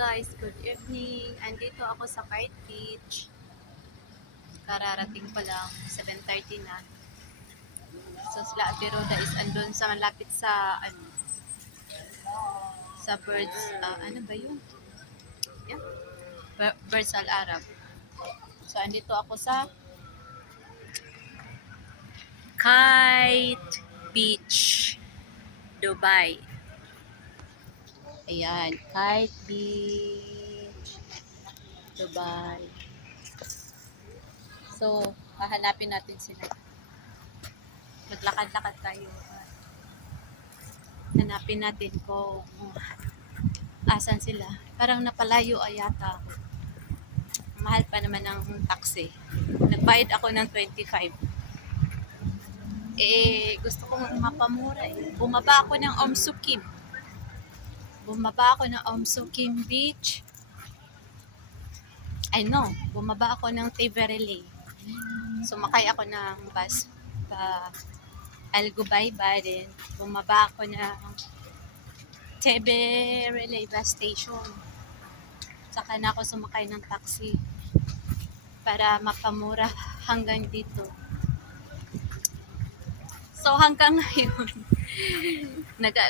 guys, good evening. Andito ako sa Kite Beach. Kararating pa lang, 7:30 na. So sila Ate Roda is andun sa malapit sa sa Birds, ano ba yun? Yeah. Birds Al Arab. So andito ako sa Kite Beach, Dubai. Ayan, Kite Beach, Dubai. So, hahanapin natin sila. Maglakad-lakad tayo. Hanapin natin kung asan sila. Parang napalayo ayata ako. Mahal pa naman ng taxi. Nagbayad ako ng 25. Gusto kong mapamura eh. Bumaba ako ng Omsukim. Beach. Bumaba ako ng Tivereley. Sumakay ako ng bus pa Al-Gubayba din. Bumaba ako ng Tivereley bus station. Saka na ako sumakay ng taxi para mapamura hanggang dito. So hanggang ngayon,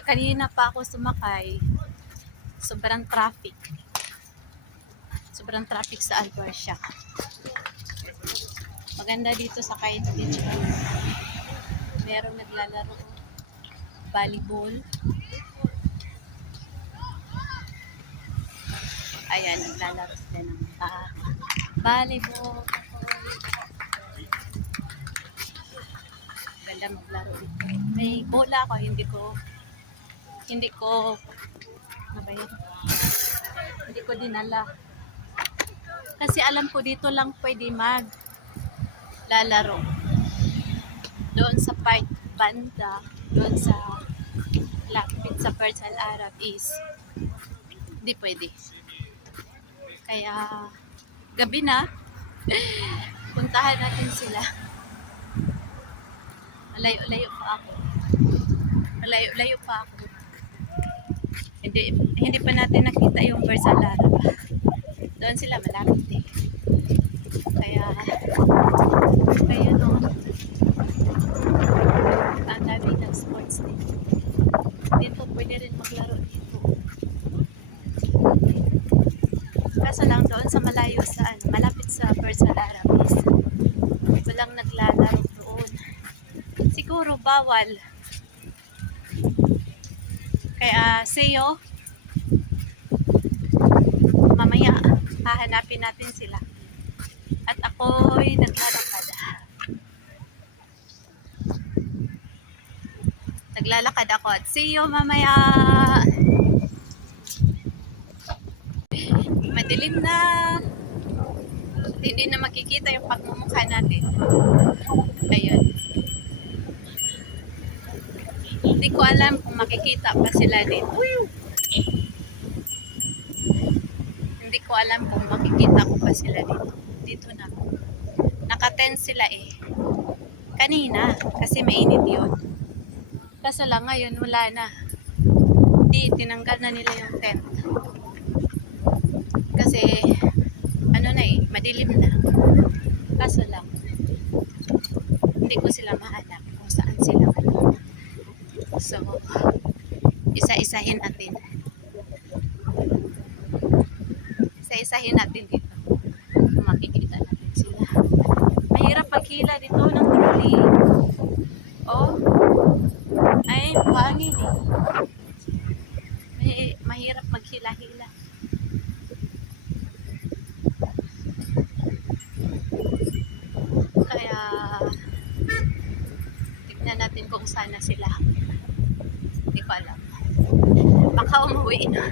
kanina pa ako sumakay. Sobrang traffic sa Albarcia. Maganda dito sa Kite Beach. Merong naglalaro volleyball. Ayan, naglalaro sila ng volleyball. Ganda maglaro dito. May bola ako, hindi ko dinala. Kasi alam ko dito lang pwede lalaro. Doon sa part banda, doon sa lapit sa Birds Al Arab is hindi pwede. Kaya gabi na, puntahan natin sila. Malayo pa ako. Hindi pa natin nakita yung Birds Al Arab. Doon sila malapit eh. Kaya no, ang dami ng sports dito pwede rin maglaro dito. Kaso lang doon sa malayo malapit sa Birds Al Arab is walang naglalaro doon. Siguro bawal. Kaya sayo, mamaya hahanapin natin sila. At ako'y naglalakad. Ako at see you mamaya. Madilim na. At hindi na makikita yung pagmumukha natin. Ayun. Hindi ko alam kung makikita pa sila dito. Hindi ko alam kung makikita ko pa sila dito. Dito na. Naka-tent sila eh. Kanina, kasi mainit yun. Kaso lang ngayon, wala na. Tinanggal na nila yung tent. Kasi, madilim na. Kaso lang, hindi ko sila mahanap kung saan sila. So, isa-isahin natin. Isa-isahin natin dito. Kung makikita natin sila. Mahirap paghila dito ng trolley. Oh, ay, buhangin eh. Mahirap maghila-hila. Kaya, tignan natin kung sana sila. Hindi ko alam. Baka umuwi na.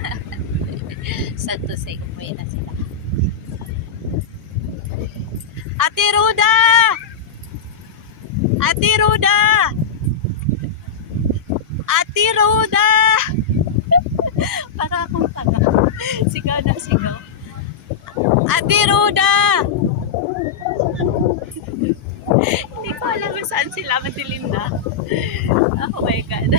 Sad to say, umuwi na sila. Ate Roda! Ate Roda! Ate Roda! Para akong taga. Sigaw na sigaw. Ate Roda! Hindi ko alam kung saan sila. Madilim na. Oh my God.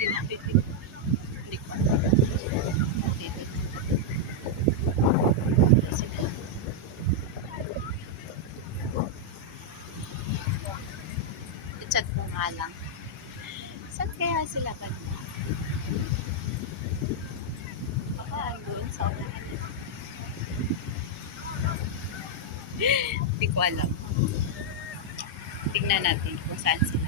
sila. Hindi ko alam. Dito. Sila. I-chat ko nga lang. Saan kaya sila kanina? Baka andun sa unahan. Hindi ko alam. Tingnan natin kung saan sila.